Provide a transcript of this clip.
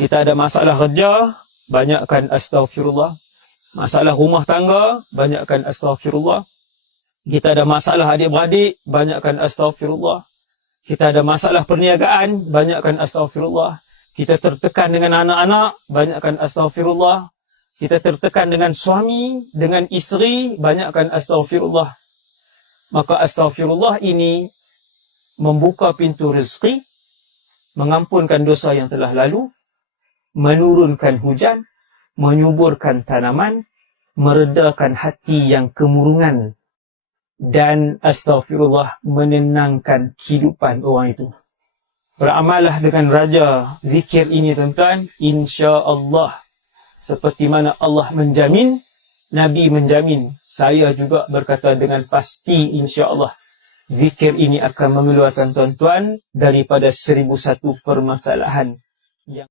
Kita ada masalah kerja, banyakkan astaghfirullah. Masalah rumah tangga, banyakkan astaghfirullah. Kita ada masalah adik-beradik, banyakkan astaghfirullah. Kita ada masalah perniagaan, banyakkan astaghfirullah. Kita tertekan dengan anak-anak, banyakkan astaghfirullah. Kita tertekan dengan suami, dengan isteri, banyakkan astaghfirullah. Maka astaghfirullah ini membuka pintu rezeki, mengampunkan dosa yang telah lalu, menurunkan hujan, menyuburkan tanaman, meredakan hati yang kemurungan, dan astaghfirullah menenangkan kehidupan orang itu. Beramallah dengan raja zikir ini tuan-tuan, insya-Allah. Seperti mana Allah menjamin, Nabi menjamin, saya juga berkata dengan pasti insya-Allah, zikir ini akan mengeluarkan tuan-tuan daripada 1001 permasalahan yang